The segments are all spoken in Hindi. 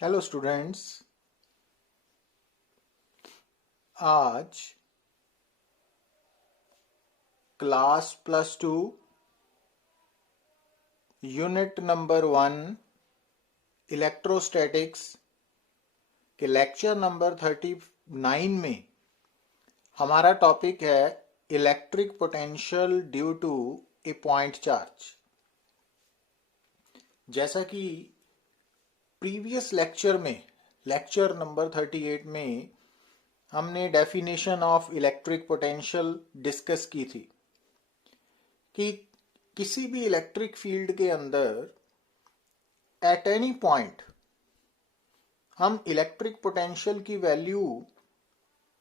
Hello students. आज क्लास +2 यूनिट नंबर 1 इलेक्ट्रोस्टैटिक्स के लेक्चर नंबर 39 में हमारा टॉपिक है electric potential due to a point charge. जैसा कि प्रीवियस लेक्चर में लेक्चर नंबर 38 में हमने definition of electric potential discuss की थी कि किसी भी इलेक्ट्रिक फील्ड के अंदर एट एनी पॉइंट हम इलेक्ट्रिक पोटेंशियल की वैल्यू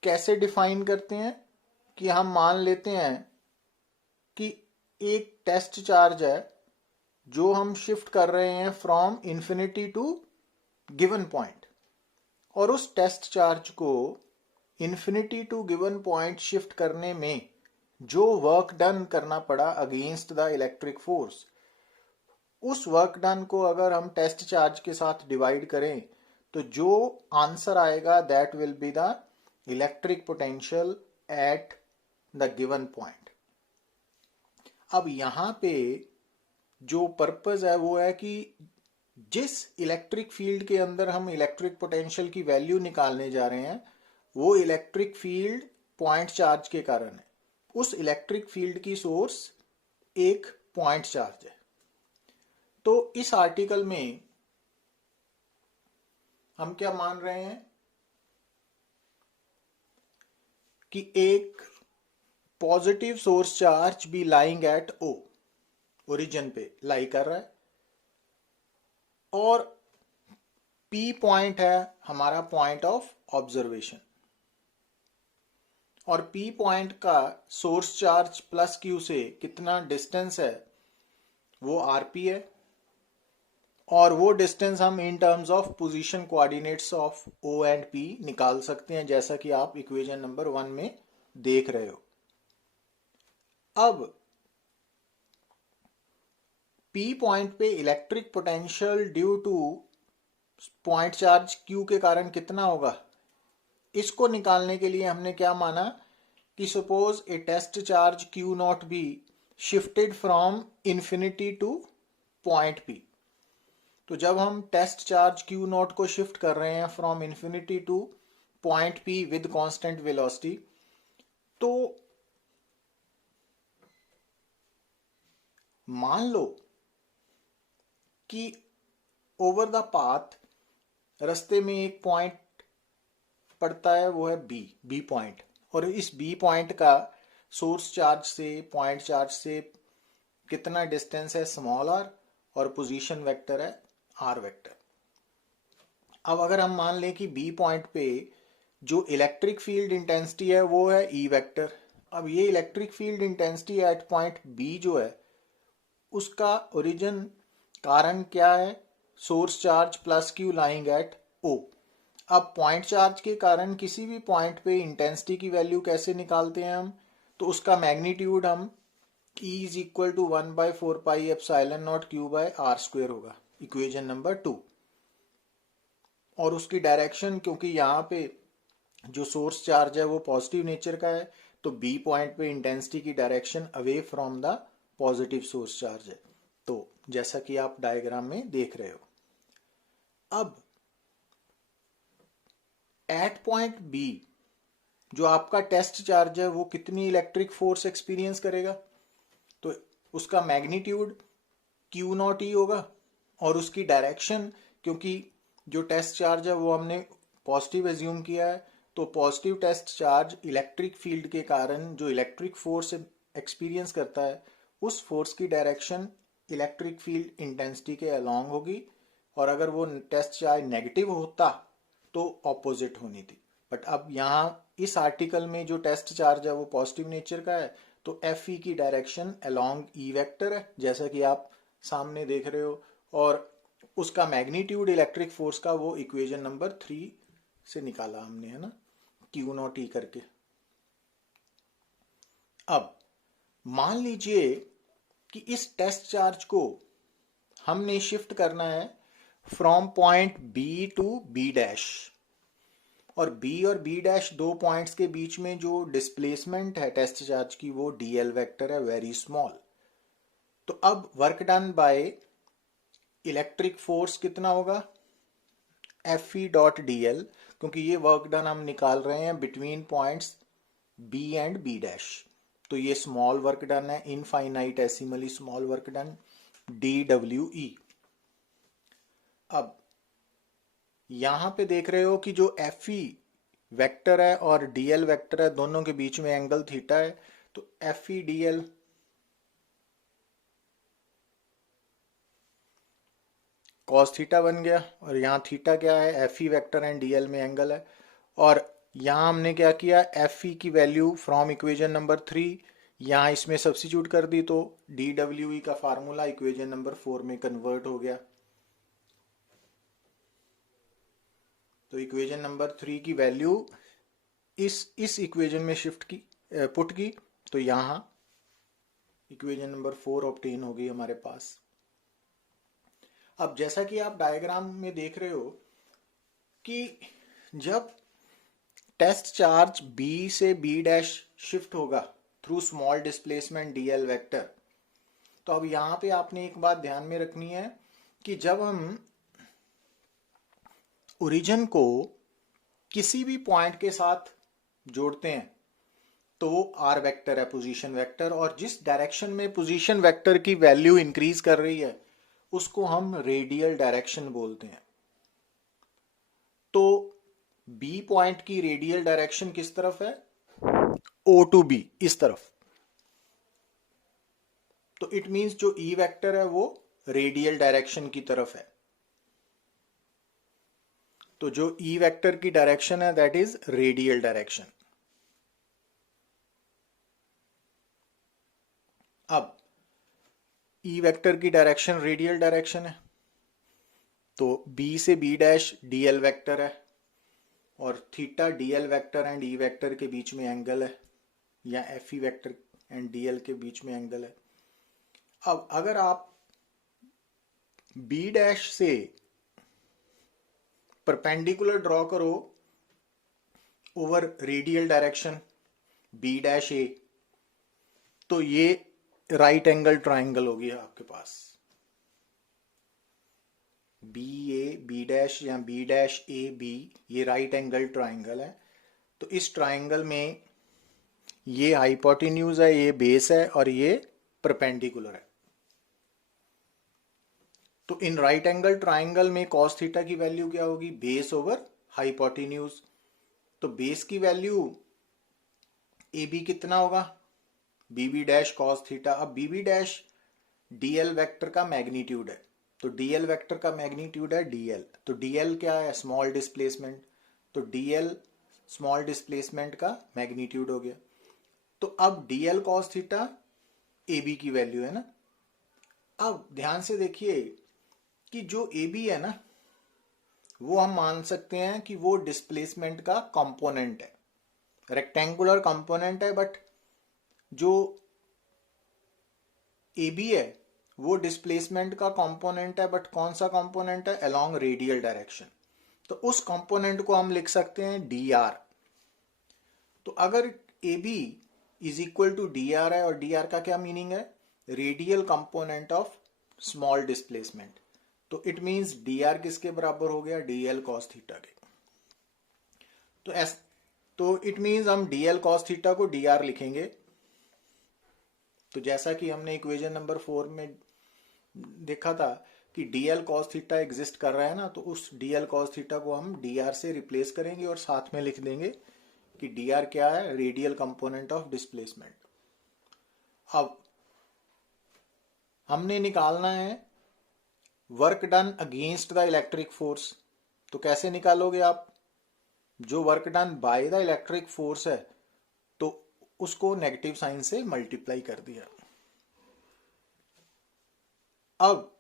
कैसे डिफाइन करते हैं कि हम मान लेते हैं कि एक टेस्ट चार्ज है जो हम शिफ्ट कर रहे हैं from infinity to given point, और उस टेस्ट चार्ज को infinity to given point shift करने में जो वर्क डन करना पड़ा अगेंस्ट द इलेक्ट्रिक फोर्स, उस वर्क डन को अगर हम टेस्ट चार्ज के साथ डिवाइड करें तो जो आंसर आएगा that will be the electric potential at the given point. अब यहां पे जो पर्पस है वो है कि जिस इलेक्ट्रिक फील्ड के अंदर हम इलेक्ट्रिक पोटेंशियल की वैल्यू निकालने जा रहे हैं वो इलेक्ट्रिक फील्ड पॉइंट चार्ज के कारण है। उस इलेक्ट्रिक फील्ड की सोर्स एक पॉइंट चार्ज है। तो इस आर्टिकल में हम क्या मान रहे हैं कि एक पॉजिटिव सोर्स चार्ज भी लाइंग एट ओ, ओरिजिन पे लाई कर रहा है, और पी पॉइंट है हमारा पॉइंट ऑफ ऑब्जर्वेशन, और पी पॉइंट का सोर्स चार्ज प्लस क्यू से कितना डिस्टेंस है वो आरपी है, और वो डिस्टेंस हम in terms of position coordinates of O and P निकाल सकते हैं, जैसा कि आप इक्वेशन नंबर 1 में देख रहे हो। अब पी पॉइंट पे electric potential due to point charge Q के कारण कितना होगा, इसको निकालने के लिए हमने क्या माना कि suppose a test charge q naught be shifted from infinity to point P. तो जब हम टेस्ट चार्ज क्यू नॉट को शिफ्ट कर रहे हैं from infinity to point P with constant velocity, तो मान लो कि ओवर द पाथ रास्ते में एक पॉइंट पड़ता है, वो है बी पॉइंट, और इस बी पॉइंट का सोर्स चार्ज से पॉइंट चार्ज से कितना डिस्टेंस है, स्मॉल आर, और पोजीशन वेक्टर है आर वेक्टर। अब अगर हम मान लें कि बी पॉइंट पे जो इलेक्ट्रिक फील्ड इंटेंसिटी है वो है ई वेक्टर। अब ये electric field intensity at point B जो है उसका ओरिजिन कारण क्या है, source charge plus Q lying at O. अब पॉइंट चार्ज के कारण किसी भी पॉइंट पे इंटेंसिटी की वैल्यू कैसे निकालते हैं हम, तो उसका मैग्नीट्यूड हम E is equal to 1/4 pi epsilon naught q by R square होगा, इक्वेशन नंबर 2। और उसकी डायरेक्शन, क्योंकि यहाँ पे जो सोर्स चार्ज है वो पॉजिटिव नेचर का है, तो बी पॉइंट पे इंटेंसिटी की direction away from the positive source charge है, तो जैसा कि आप डायग्राम में देख रहे हो। अब एट पॉइंट बी जो आपका टेस्ट चार्ज है वो कितनी इलेक्ट्रिक फोर्स एक्सपीरियंस करेगा, तो उसका मैग्नीट्यूड क्यू नॉट ई होगा, और उसकी डायरेक्शन, क्योंकि जो टेस्ट चार्ज है वो हमने पॉजिटिव एज्यूम किया है, तो positive test charge electric field के कारण जो इलेक्ट्रिक फोर्स एक्सपीरियंस करता है उस फोर्स की डायरेक्शन इलेक्ट्रिक फील्ड इंटेंसिटी के अलॉन्ग होगी, और अगर वो टेस्ट चार्ज नेगेटिव होता तो ऑपोजिट होनी थी। बट अब यहाँ इस आर्टिकल में जो टेस्ट चार्ज है वो पॉजिटिव नेचर का है, तो एफ ई की डायरेक्शन अलोंग ई वेक्टर है, जैसा कि आप सामने देख रहे हो, और उसका मैग्नीट्यूड इलेक्ट्रिक फोर्स का वो इक्वेशन नंबर 3 से निकाला हमने, है ना, क्यू नॉट ई करके। अब मान लीजिए कि इस टेस्ट चार्ज को हमने शिफ्ट करना है from point B to B dash, और बी और बी डैश दो पॉइंट्स के बीच में जो डिस्प्लेसमेंट है टेस्ट चार्ज की वो डीएल वेक्टर है, वेरी स्मॉल। तो अब work done by electric force कितना होगा, F E dot D L, क्योंकि ये वर्क डन हम निकाल रहे हैं between points B and B dash, तो ये स्मॉल वर्क डन है, infinitesimally small work done, D W E. अब यहां पे देख रहे हो कि जो एफ ई वेक्टर है और डीएल वेक्टर है दोनों के बीच में एंगल थीटा है, तो F E D L cos theta बन गया, और यहाँ थीटा क्या है, F E vector and DL में एंगल है। और यहाँ हमने क्या किया, एफ ई की वैल्यू फ्रॉम इक्वेशन नंबर 3 यहाँ इसमें सब्स्टिट्यूट कर दी, तो डी डब्ल्यू ई का फार्मूला इक्वेशन नंबर 4 में कन्वर्ट हो गया। तो इक्वेशन नंबर 3 की वैल्यू इस इक्वेशन में शिफ्ट की, पुट की, तो यहाँ इक्वेशन नंबर 4 ऑब्टेन हो गई हमारे पास। अब जैसा कि आप डायग्राम में देख रहे हो कि जब टेस्ट चार्ज B से B डैश शिफ्ट होगा through small displacement DL vector, तो अब यहां पे आपने एक बात ध्यान में रखनी है कि जब हम ओरिजिन को किसी भी पॉइंट के साथ जोड़ते हैं तो वो आर वेक्टर है, पोजीशन वेक्टर, और जिस डायरेक्शन में पोजीशन वेक्टर की वैल्यू इंक्रीज कर रही है उसको हम रेडियल डायरेक्शन बोलते हैं। तो बी पॉइंट की रेडियल डायरेक्शन किस तरफ है, ओ टू बी, इस तरफ। तो इट मींस जो ई वेक्टर है वो रेडियल डायरेक्शन की तरफ है। तो जो ई वेक्टर की डायरेक्शन है दैट इज रेडियल डायरेक्शन। अब ई वेक्टर की डायरेक्शन रेडियल डायरेक्शन है, तो बी से बी डैश डीएल वेक्टर है, और theta DL vector and E vector के बीच में एंगल है, या F E vector and DL के बीच में एंगल है। अब अगर आप बी डैश से परपेंडिकुलर ड्रॉ करो over radial direction B dash A, तो ये राइट एंगल ट्राइंगल होगी आपके पास, बी ए बी डैश या बी डैश ए बी, ये राइट एंगल ट्राइंगल है। तो इस ट्राइंगल में ये हाइपोटेन्यूज है, ये बेस है, और ये परपेंडिकुलर है। तो इन राइट एंगल ट्राइंगल में कॉस थीटा की वैल्यू क्या होगी, बेस ओवर हाइपोटेन्यूज। तो बेस की वैल्यू ए बी कितना होगा, B B dash cos theta. अब B B dash DL vector का मैग्नीट्यूड है, तो डीएल वेक्टर का मैग्नीट्यूड है डीएल, तो डीएल क्या है, स्मॉल डिस्प्लेसमेंट, तो डीएल स्मॉल डिस्प्लेसमेंट का मैग्नीट्यूड हो गया। तो अब DL cos theta A B की वैल्यू है ना। अब ध्यान से देखिए कि जो ए बी है ना वो हम मान सकते हैं कि वो डिस्प्लेसमेंट का कंपोनेंट है, रेक्टेंगुलर कंपोनेंट है, बट जो ए बी है वो डिस्प्लेसमेंट का कंपोनेंट है, बट कौन सा कंपोनेंट है, अलोंग रेडियल डायरेक्शन। तो उस कंपोनेंट को हम लिख सकते हैं डी आर। तो अगर A B is equal to D R है, और डी आर का क्या मीनिंग है, radial component of small displacement, तो इट मींस डी आर किसके बराबर हो गया, डी एल कॉस थीटा के। तो इट मींस हम डी एल कॉस थीटा को डी आर लिखेंगे। तो जैसा कि हमने इक्वेशन नंबर 4 में देखा था कि डीएल कॉस थीटा एग्जिस्ट कर रहा है ना, तो उस डीएल कॉस थीटा को हम डी आर से रिप्लेस करेंगे और साथ में लिख देंगे कि डी आर क्या है, रेडियल कंपोनेंट ऑफ डिस्प्लेसमेंट। अब हमने निकालना है work done against the electric force. तो कैसे निकालोगे आप, जो work done by the electric force है तो उसको नेगेटिव साइन से मल्टीप्लाई कर दिया। अब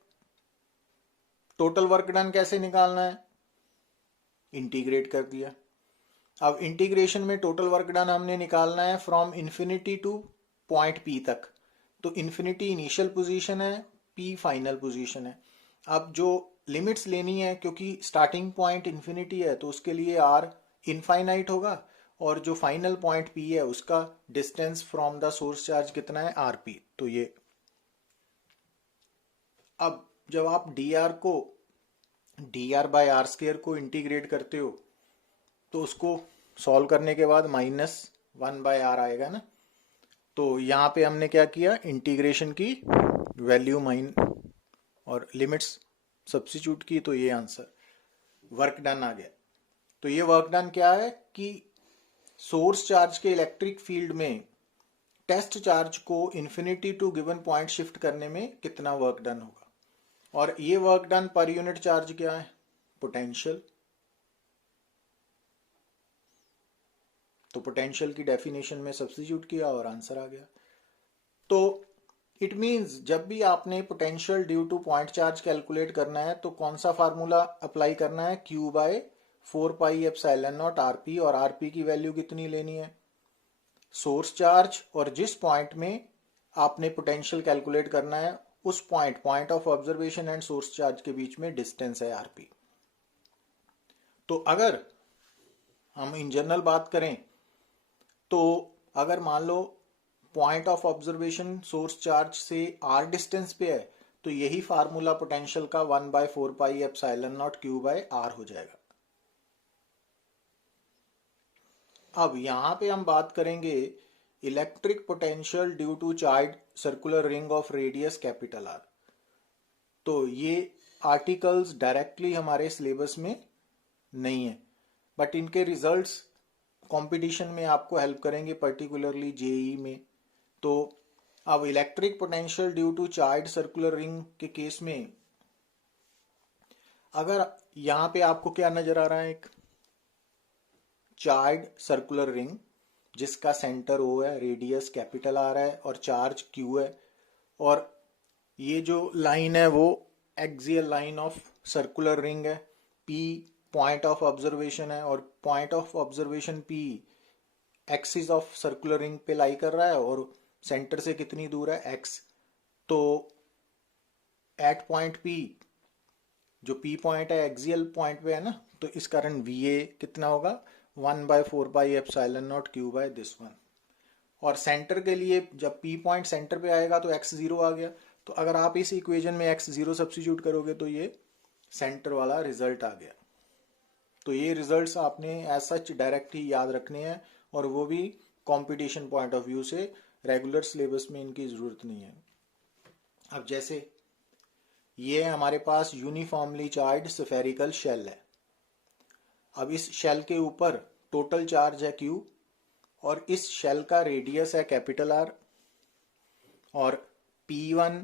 टोटल वर्क डन कैसे निकालना है, इंटीग्रेट कर दिया। अब इंटीग्रेशन में टोटल वर्क डन हमने निकालना है from infinity to point P तक। तो इंफिनिटी इनिशियल पोजीशन है, पी फाइनल पोजीशन है। अब जो लिमिट्स लेनी है, क्योंकि स्टार्टिंग पॉइंट इन्फिनिटी है तो उसके लिए आर इनफाइनाइट होगा, और जो फाइनल पॉइंट पी है उसका distance from the source charge कितना है, आर पी। तो ये अब जब आप डी आर को D R by R square को इंटीग्रेट करते हो तो उसको सॉल्व करने के बाद -1 बाय आर आएगा ना। तो यहाँ पे हमने क्या किया, इंटीग्रेशन की वैल्यू माइन और लिमिट्स सब्स्टिट्यूट की, तो ये आंसर वर्क डन आ गया। तो ये वर्क डन क्या है कि सोर्स चार्ज के इलेक्ट्रिक फील्ड में टेस्ट चार्ज को infinity to given point shift करने में कितना वर्क डन होगा, और ये वर्क डन पर यूनिट चार्ज क्या है, पोटेंशियल। तो पोटेंशियल की डेफिनेशन में सब्स्टिट्यूट किया और आंसर आ गया। तो इट मींस जब भी आपने potential due to point charge calculate करना है तो कौन सा फार्मूला अप्लाई करना है, Q by 4 pi epsilon naught R P, और आरपी की वैल्यू कितनी लेनी है, सोर्स चार्ज, और जिस पॉइंट में आपने पोटेंशियल कैलकुलेट करना है उस point of observation and source charge के बीच में डिस्टेंस है आरपी। तो अगर हम इन जनरल बात करें तो अगर मान लो point of observation source charge से आर डिस्टेंस पे है तो यही फार्मूला पोटेंशियल का 1/4 pi epsilon naught Q by R हो जाएगा। अब यहां पे हम बात करेंगे electric potential due to charge circular ring of radius capital R. तो ये आर्टिकल्स डायरेक्टली हमारे सिलेबस में नहीं है, बट इनके रिजल्ट्स कंपटीशन में आपको हेल्प करेंगे, पर्टिकुलरली जेई में। तो अब electric potential due to charge circular ring के केस में अगर यहां पे आपको क्या नजर आ रहा है, एक चार्ज सर्कुलर रिंग जिसका सेंटर O है, रेडियस कैपिटल आर है और चार्ज Q है, और ये जो लाइन है वो axial line of circular ring है, P पॉइंट ऑफ ऑब्जर्वेशन है, और point of observation P axis of circular ring पे लाई कर रहा है और सेंटर से कितनी दूर है, x। तो एट पॉइंट P, जो P पॉइंट है एक्सियल पॉइंट पे है ना, तो इस कारण VA कितना होगा, 1/4 pi epsilon naught Q by this one. और सेंटर के लिए जब P पॉइंट सेंटर पे आएगा तो x0 आ गया। तो अगर आप इस इक्वेशन में x0 सब्स्टिट्यूट करोगे तो ये सेंटर वाला रिजल्ट आ गया। तो ये रिजल्ट्स आपने एज सच डायरेक्ट ही याद रखने हैं, और वो भी कंपटीशन पॉइंट ऑफ व्यू से, रेगुलर सिलेबस में इनकी जरूरत नहीं है। अब जैसे ये हमारे पास यूनिफॉर्मली चार्ज स्फेरिकल शेल है। अब इस शेल के ऊपर टोटल चार्ज है Q, और इस शेल का रेडियस है कैपिटल R, और P1,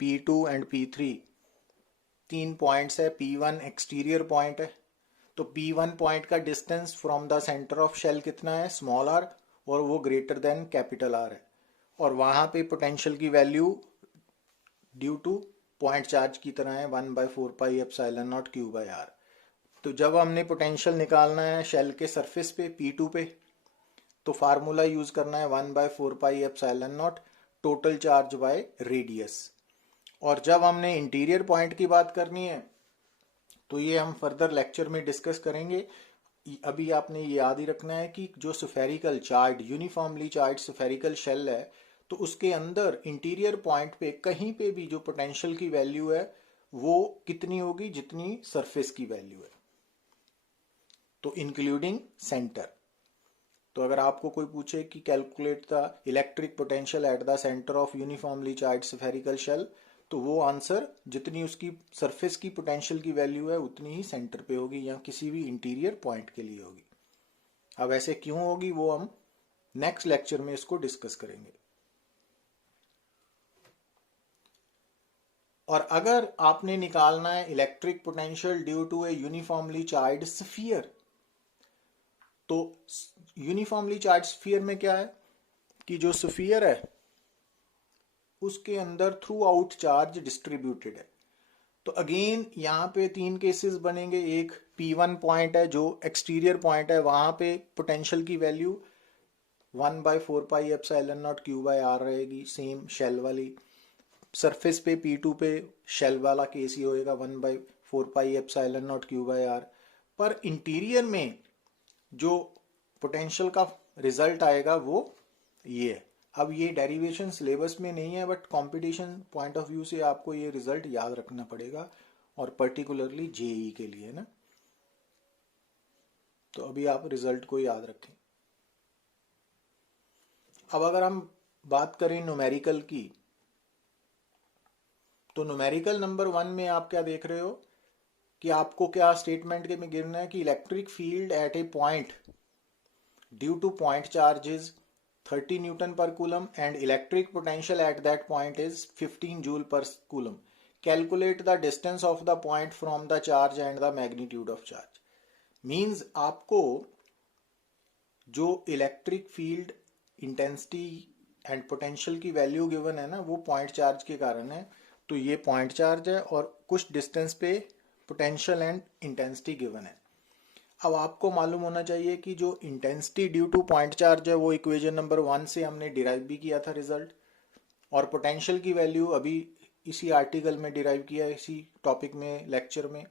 P2 एंड P3 तीन पॉइंट्स है। P1 एक्सटीरियर पॉइंट है, तो P1 पॉइंट का distance from the centre of shell कितना है, स्मॉल r, और वो ग्रेटर देन कैपिटल R है, और वहां पे पोटेंशियल की value due to point charge की तरह है, 1/4 pi epsilon naught Q by R. तो जब हमने पोटेंशियल निकालना है शेल के सरफेस पे P2 पे, तो फार्मूला यूज करना है 1/4 pi epsilon not total charge by radius. और जब हमने इंटीरियर पॉइंट की बात करनी है तो ये हम फर्दर लेक्चर में डिस्कस करेंगे। अभी आपने ये याद ही रखना है कि जो spherical charge, uniformly charge spherical shell है, तो उसके अंदर इंटीरियर पॉइंट पे कहीं पे भी जो पोटेंशियल की वैल्यू है वो कितनी होगी, जितनी सरफेस की वैल्यू है, तो इंक्लूडिंग सेंटर। तो अगर आपको कोई पूछे कि calculate the electric potential at the centre of uniformly charge spherical shell, तो वो आंसर जितनी उसकी सरफेस की पोटेंशियल की वैल्यू है उतनी ही सेंटर पे होगी या किसी भी इंटीरियर पॉइंट के लिए होगी। अब ऐसे क्यों होगी वो हम नेक्स्ट लेक्चर में इसको डिस्कस करेंगे। और अगर आपने निकालना है electric potential due to a uniformly charge sphere, तो यूनिफॉर्मली चार्ज स्फीयर में क्या है कि जो स्फीयर है उसके अंदर थ्रू आउट चार्ज डिस्ट्रीब्यूटेड है। तो अगेन यहाँ पे तीन केसेस बनेंगे। एक P1 पॉइंट है जो एक्सटीरियर पॉइंट है, वहां पे पोटेंशियल की value 1/4 pi epsilon naught Q by R रहेगी, सेम शेल वाली। सरफेस पे P2 पे शेल वाला केस ही होएगा 1/4πε0 Q/r। पर इंटीरियर में जो पोटेंशियल का रिजल्ट आएगा वो ये है। अब ये डेरिवेशन सिलेबस में नहीं है, but competition point of view से आपको ये रिजल्ट याद रखना पड़ेगा, और पर्टिकुलरली जेई के लिए ना। तो अभी आप रिजल्ट को याद रखें। अब अगर हम बात करें न्यूमेरिकल की, तो न्यूमेरिकल नंबर 1 में आप क्या देख रहे हो कि आपको क्या स्टेटमेंट के में गिरना है कि electric field at a point due to point charge is 30 newton per coulomb and electric potential at that point is 15 joule per coulomb. Calculate the distance of the point from the charge and the magnitude of charge. Means आपको जो electric field intensity and potential की वैल्यू गिवन है ना, वो पॉइंट चार्ज के कारण है। तो ये पॉइंट चार्ज है और कुछ डिस्टेंस पे पोटेंशियल एंड इंटेंसिटी गिवन है। अब आपको मालूम होना चाहिए कि जो intensity due to point charge है वो इक्वेशन नंबर 1 से हमने डिराइव भी किया था रिजल्ट, और पोटेंशियल की वैल्यू अभी इसी आर्टिकल में डिराइव किया है, इसी टॉपिक में लेक्चर में।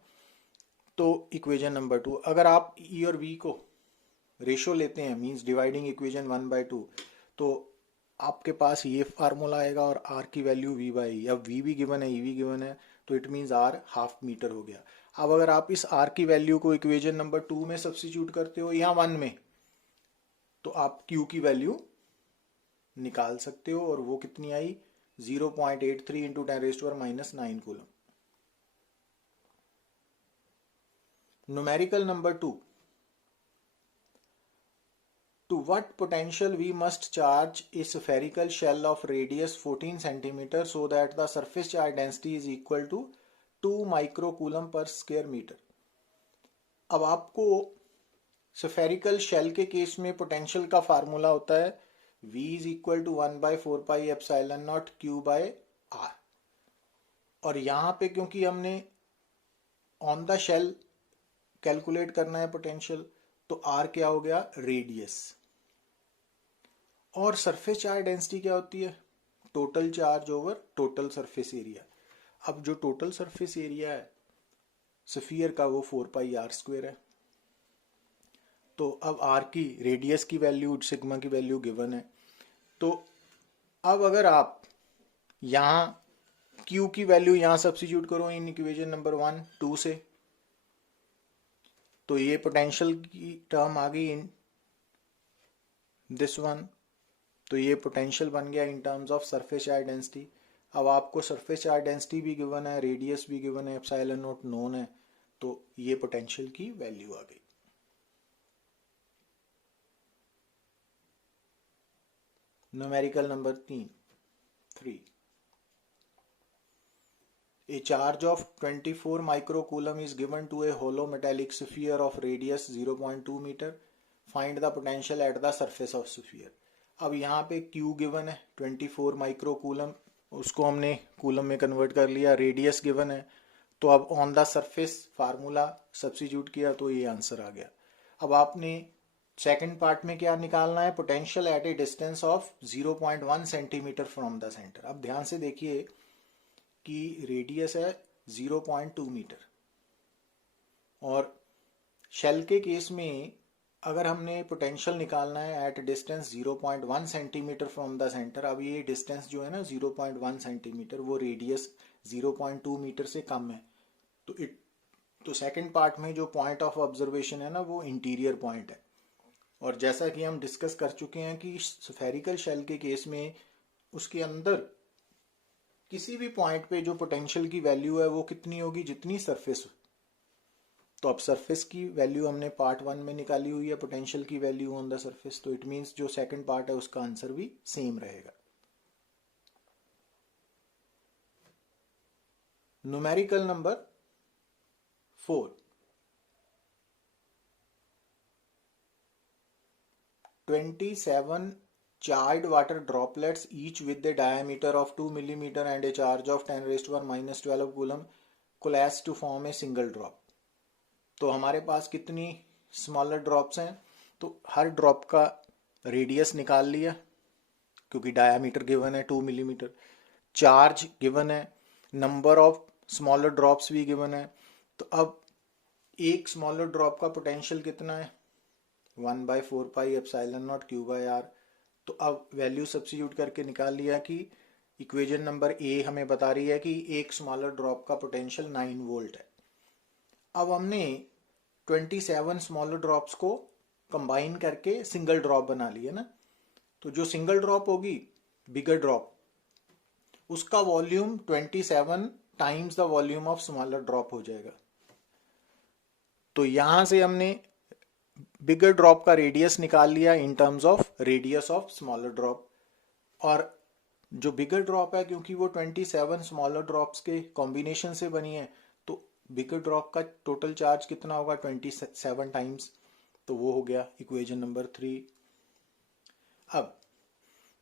तो इक्वेशन नंबर 2, अगर आप ई और वी को रेशो लेते हैं, मींस डिवाइडिंग इक्वेशन 1/2, तो आपके पास ये फार्मूला आएगा और आर की वैल्यू वी बाई ई। अब वी भी गिवन है, ई भी गिवन है, तो it means R half metre हो गया। अब अगर आप इस आर की वैल्यू को इक्वेशन नंबर 2 में सब्स्टिट्यूट करते हो या 1 में, तो आप क्यू की वैल्यू निकाल सकते हो, और वो कितनी आई 0.83 into 10⁻⁻⁹ coulomb. Numerical number 2, to what potential we must charge a spherical shell of radius 14 cm so that the surface charge density is equal to 2 microcoulomb per square meter। अब आपको स्फेरिकल शेल के केस में पोटेंशियल का फार्मूला होता है V is equal to 1/4πε0 Q/r, और यहाँ पे क्योंकि हमने ऑन द शेल कैलकुलेट करना है पोटेंशियल, तो R क्या हो गया रेडियस। और सरफेस चार्ज डेंसिटी क्या होती है total charge over total surface area. अब जो टोटल सरफेस एरिया है स्फीयर का वो 4πr² है। तो अब आर की रेडियस की वैल्यू सिग्मा की वैल्यू गिवन है। तो अब अगर आप यहाँ क्यू की वैल्यू यहाँ सब्स्टिट्यूट करो इन इक्वेशन नंबर 1 2 से, तो ये पोटेंशियल की टर्म आ गई इन दिस वन, तो ये पोटेंशियल बन गया इन terms of surface charge density. अब आपको सरफेस चार्ज डेंसिटी भी गिवन है, रेडियस भी गिवन है, एप्सिलॉन नॉट नोन है, तो ये पोटेंशियल की वैल्यू आ गई। Numerical number 3, a charge of 24 microcoulomb is given to a hollow metallic sphere of radius 0.2 meter. Find the potential at the surface of sphere। अब यहाँ पे Q गिवन है 24 माइक्रोकूलम, उसको हमने कूलम में कन्वर्ट कर लिया, रेडियस गिवन है, तो अब on the surface formula substitute किया तो ये आंसर आ गया। अब आपने सेकंड पार्ट में क्या निकालना है, potential at A distance of 0.1 centimetre from the centre. अब ध्यान से देखिए कि रेडियस है 0.2 मीटर, और शेल के केस में अगर हमने पोटेंशियल निकालना है at distance 0.1 centimetre from the centre. अब ये डिस्टेंस जो है ना 0.1 सेंटीमीटर, वो रेडियस 0.2 मीटर से कम है, तो सेकंड पार्ट में जो पॉइंट ऑफ ऑब्जर्वेशन है ना वो इंटीरियर पॉइंट है। और जैसा कि हम डिस्कस कर चुके हैं कि स्फेरिकल शेल के केस में उसके अंदर किसी भी पॉइंट पे जो पोटेंशियल की वैल्यू है वो कितनी होगी, जितनी सरफेस। तो अब सरफेस की वैल्यू हमने पार्ट 1 में निकाली हुई है, पोटेंशियल की वैल्यू ऑन द सरफेस, तो इट मींस जो सेकंड पार्ट है उसका आंसर भी सेम रहेगा। Numerical number 4, 27 charged water droplets each with a diameter of 2 millimeter and a charge of 10⁻⁻12 coulomb coalesce to form a single drop। तो हमारे पास कितनी स्मॉलर ड्रॉप्स हैं, तो हर ड्रॉप का रेडियस निकाल लिया क्योंकि डायामीटर गिवन है 2 मिलीमीटर, चार्ज गिवन है, नंबर ऑफ स्मॉलर ड्रॉप्स भी गिवन है। तो अब एक स्मॉलर ड्रॉप का पोटेंशियल कितना है, 1/4πε0 Q/R। तो अब वैल्यू सब्स्टिट्यूट करके निकाल लिया कि इक्वेशन नंबर ए हमें बता रही है कि एक स्मॉलर ड्रॉप का पोटेंशियल 9 वोल्ट है। अब हमने 27 स्मॉलर ड्रॉप्स को कंबाइन करके सिंगल ड्रॉप बना लिया ना। तो जो सिंगल ड्रॉप होगी, बिगर ड्रॉप, उसका volume 27 times the volume of smaller drop हो जाएगा। तो यहां से हमने बिगर ड्रॉप का रेडियस निकाल लिया इन terms of radius of smaller drop. और जो बिगर ड्रॉप है, क्योंकि वो 27 स्मॉलर ड्रॉप्स के कॉम्बिनेशन से बनी है, तो बिगर ड्रॉप का टोटल चार्ज कितना होगा, 27 टाइम्स। तो वो हो गया इक्वेशन नंबर 3। अब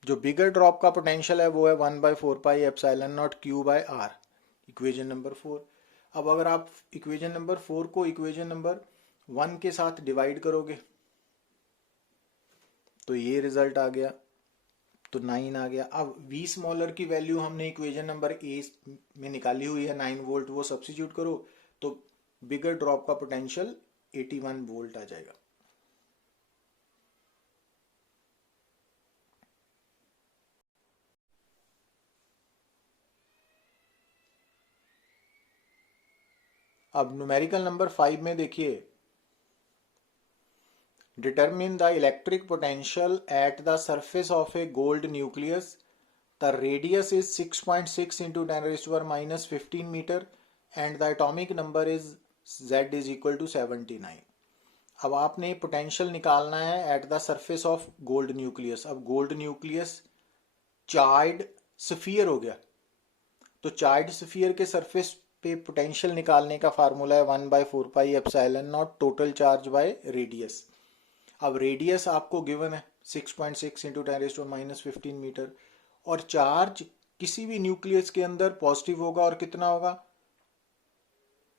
जो बिगर ड्रॉप का पोटेंशियल है वो है 1/4πε0 Q/R, इक्वेशन नंबर 4। अब अगर आप इक्वेशन नंबर 4 को इक्वेशन नंबर 1 के साथ डिवाइड करोगे तो ये रिजल्ट आ गया, तो 9 आ गया। अब V स्मॉलर की वैल्यू हमने इक्वेशन नंबर ए में निकाली हुई है 9 वोल्ट, वो सब्स्टिट्यूट करो तो बिगर ड्रॉप का पोटेंशियल 81 वोल्ट आ जाएगा। अब न्यूमेरिकल नंबर 5 में देखिए, determine the electric potential at the surface of a gold nucleus, the radius is 6.6 into 10⁻⁻15 metre and the atomic number is Z is equal to 79। अब आपने पोटेंशियल निकालना है at the surface of gold nucleus. अब गोल्ड न्यूक्लियस चार्ड स्फीयर हो गया, तो चार्ड स्फीयर के सरफेस पे पोटेंशियल निकालने का फार्मूला है 1/4πε0 टोटल चार्ज बाय रेडियस। अब रेडियस आपको गिवन है 6.6 into 10⁻⁻15 मीटर, और चार्ज किसी भी न्यूक्लियस के अंदर पॉजिटिव होगा और कितना होगा,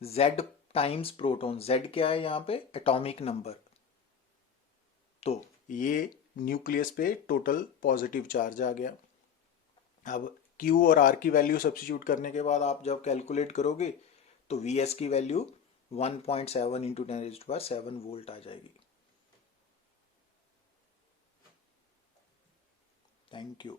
Z टाइम्स प्रोटॉन। Z क्या है यहाँ पे, एटॉमिक नंबर। तो ये न्यूक्लियस पे टोटल पॉजिटिव चार्ज आ गया। अब Q और R की वैल्यू सब्स्टिट्यूट करने के बाद आप जब कैलकुलेट करोगे तो Vs की वैल्यू 1.7 into 10⁻7 वोल्ट आ जाएगी। Thank you.